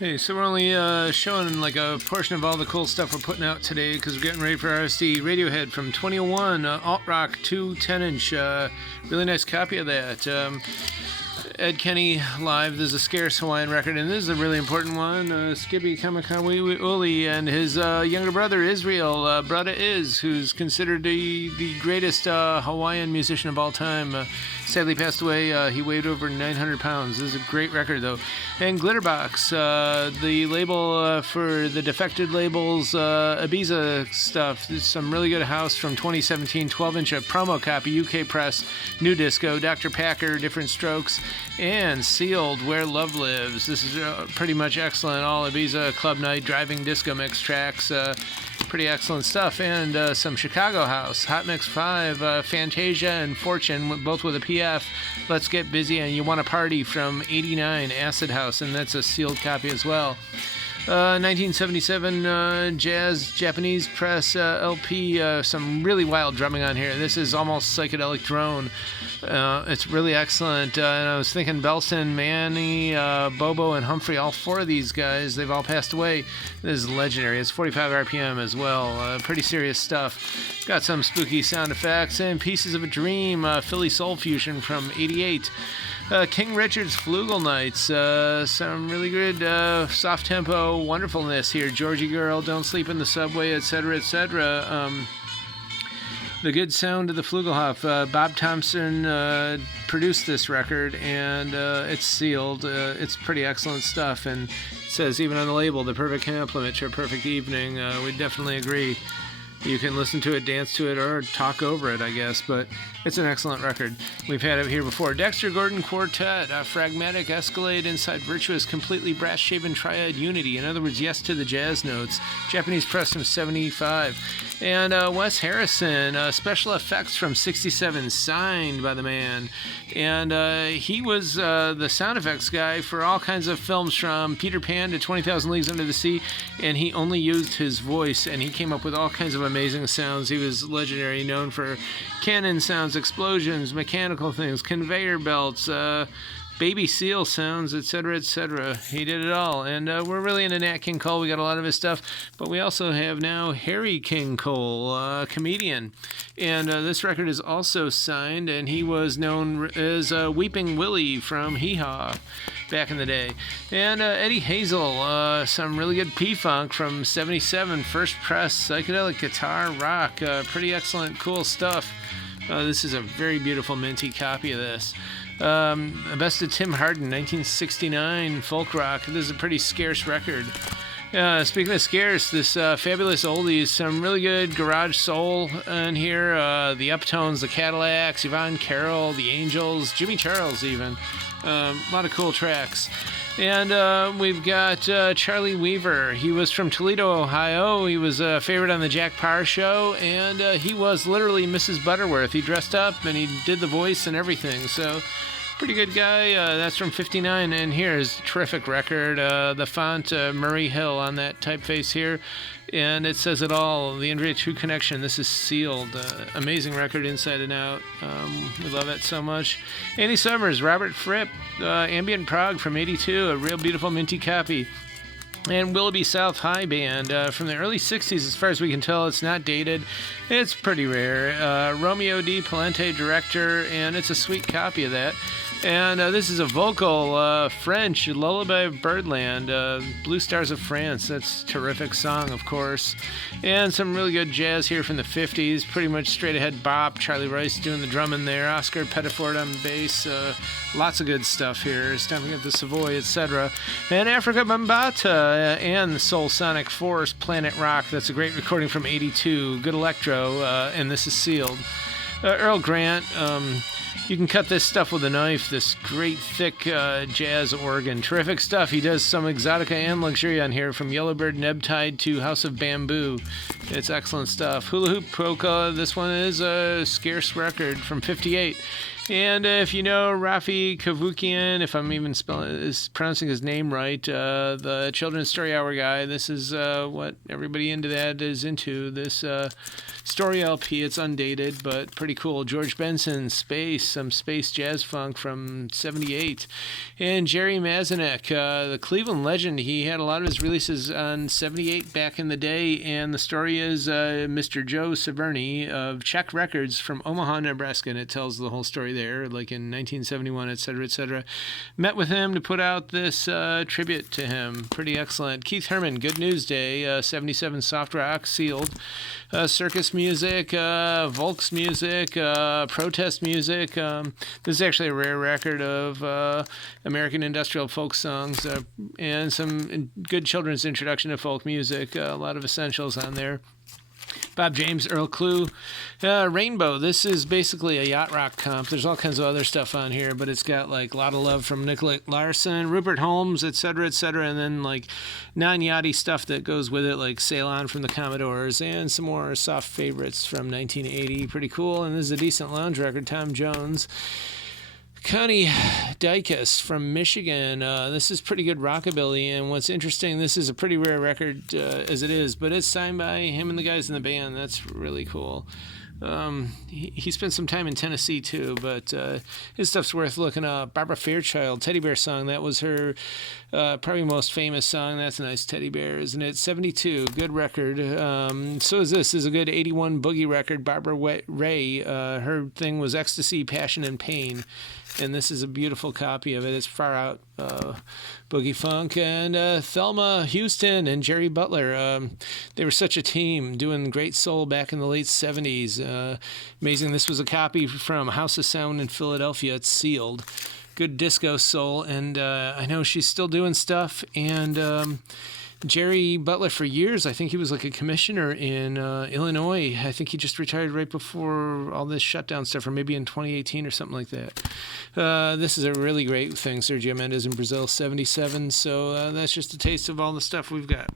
Hey, so we're only showing like a portion of all the cool stuff we're putting out today because we're getting ready for RSD Radiohead from 2001, Alt Rock 2 10-inch. Really nice copy of that. Ed Kenny live. This is a scarce Hawaiian record, and this is a really important one. Skippy Kamakawi Uli and his younger brother Israel, Brada Is, who's considered the greatest Hawaiian musician of all time. Sadly passed away. He weighed over 900 pounds. This is a great record, though. And Glitterbox, the label for the defected labels, Ibiza stuff. There's some really good house from 2017, 12-inch promo copy, UK press, new disco, Dr. Packer, Different Strokes, and Sealed, Where Love Lives. This is pretty much excellent. All Ibiza club night driving disco mix tracks. Pretty excellent stuff. And some Chicago house, Hot Mix 5, Fantasia and Fortune, both with a PF. Let's Get Busy and You Wanna Party from 89, Acid House, and that's a sealed copy as well. 1977 jazz Japanese press LP, some really wild drumming on here. This is almost psychedelic drone. It's really excellent. And I was thinking Belson, Manny, Bobo, and Humphrey, all four of these guys, they've all passed away. This is legendary. It's 45 RPM as well. Pretty serious stuff. Got some spooky sound effects and Pieces of a Dream, Philly Soul Fusion from 88. King Richard's Flugel Nights, some really good soft tempo wonderfulness here. Georgie Girl, Don't Sleep in the Subway, etc., etc. The good sound of the Flugelhof. Bob Thompson produced this record, and it's sealed. It's pretty excellent stuff, and it says even on the label, the perfect complement to a perfect evening. We definitely agree. You can listen to it, dance to it, or talk over it, I guess, but it's an excellent record. We've had it here before. Dexter Gordon Quartet, a Phragmatic Escalade Inside Virtuous, completely brass-shaven triad unity. In other words, yes to the jazz notes. Japanese press from 75. And Wes Harrison, special effects from 67, signed by the man. And he was the sound effects guy for all kinds of films from Peter Pan to 20,000 Leagues Under the Sea, and he only used his voice, and he came up with all kinds of amazing sounds. He was legendary, known for cannon sounds, explosions, mechanical things, conveyor belts, baby seal sounds, etc., etc. He did it all, and we're really into Nat King Cole. We got a lot of his stuff, but we also have now Harry King Cole, comedian, and this record is also signed, and he was known as Weeping Willie from Hee Haw back in the day. And Eddie Hazel, some really good P-Funk from 77, first press, psychedelic guitar rock, pretty excellent, cool stuff. This is a very beautiful minty copy of this. Best of Tim Hardin, 1969, folk rock. This is a pretty scarce record. Speaking of scarce, this fabulous oldies, some really good garage soul in here. The Uptones, the Cadillacs, Yvonne Carroll, the Angels, Jimmy Charles even. A lot of cool tracks. And we've got Charlie Weaver. He was from Toledo, Ohio. He was a favorite on the Jack Parr Show, and he was literally Mrs. Butterworth. He dressed up, and he did the voice and everything. So, pretty good guy. That's from 59, and here's a terrific record. The font, Murray Hill on that typeface here. And it says it all. The Andrea True Connection. This is sealed. Amazing record inside and out. We love it so much. Andy Summers, Robert Fripp, Ambient Prague from 82. A real beautiful minty copy. And Willoughby South High Band from the early 60s, as far as we can tell. It's not dated. It's pretty rare. Romeo D. Palente, director, and it's a sweet copy of that. And this is a vocal, French, Lullaby of Birdland, Blue Stars of France. That's a terrific song, of course. And some really good jazz here from the 50s, pretty much straight ahead bop. Charlie Rice doing the drumming there, Oscar Pettiford on the bass. Lots of good stuff here, Stamping at the Savoy, etc. And Africa Bambata and the Soul Sonic Force, Planet Rock. That's a great recording from 82. Good electro, and this is sealed. Earl Grant, you can cut this stuff with a knife, this great thick jazz organ. Terrific stuff. He does some exotica and luxury on here, from Yellowbird Nebtide to House of Bamboo. It's excellent stuff. Hula Hoop Polka, this one is a scarce record from 58. And if you know Rafi Kavukian, if I'm even pronouncing his name right, the Children's Story Hour guy, this is what everybody into that is into. This story LP, it's undated, but pretty cool. George Benson, Space, some space jazz funk from '78. And Jerry Mazanek, the Cleveland legend, he had a lot of his releases on '78 back in the day, and the story is Mr. Joe Severny of Czech Records from Omaha, Nebraska, and it tells the whole story there, like in 1971, etc., etc. Met with him to put out this tribute to him. Pretty excellent. Keith Herman, Good News Day, 77 soft rock, sealed. Circus music, Volks music, protest music. This is actually a rare record of American industrial folk songs and some good children's introduction to folk music. A lot of essentials on there. Bob James, Earl Klugh, Rainbow. This is basically a yacht rock comp. There's all kinds of other stuff on here, but it's got like a lot of love from Nicolette Larson, Rupert Holmes, etc., and then like non-yachty stuff that goes with it, like Sail On from the Commodores, and some more soft favorites from 1980. Pretty cool. And this is a decent lounge record, Tom Jones. Connie Dykes from Michigan. This is pretty good rockabilly, and what's interesting, this is a pretty rare record as it is, but it's signed by him and the guys in the band. That's really cool. He spent some time in Tennessee too, but his stuff's worth looking up. Barbara Fairchild, Teddy Bear Song. That was her probably most famous song. That's a nice teddy bear, isn't it? 72, good record. So is this. Is a good 81 boogie record. Barbara Ray, her thing was Ecstasy, Passion, and Pain. And this is a beautiful copy of it. It's Far Out Boogie Funk. And Thelma Houston and Jerry Butler, they were such a team doing great soul back in the late 70s. Amazing. This was a copy from House of Sound in Philadelphia. It's sealed. Good disco soul. And I know she's still doing stuff. And Jerry Butler, for years, I think he was like a commissioner in Illinois. I think he just retired right before all this shutdown stuff, or maybe in 2018 or something like that. This is a really great thing. Sergio Mendes in Brazil, 77. So that's just a taste of all the stuff we've got.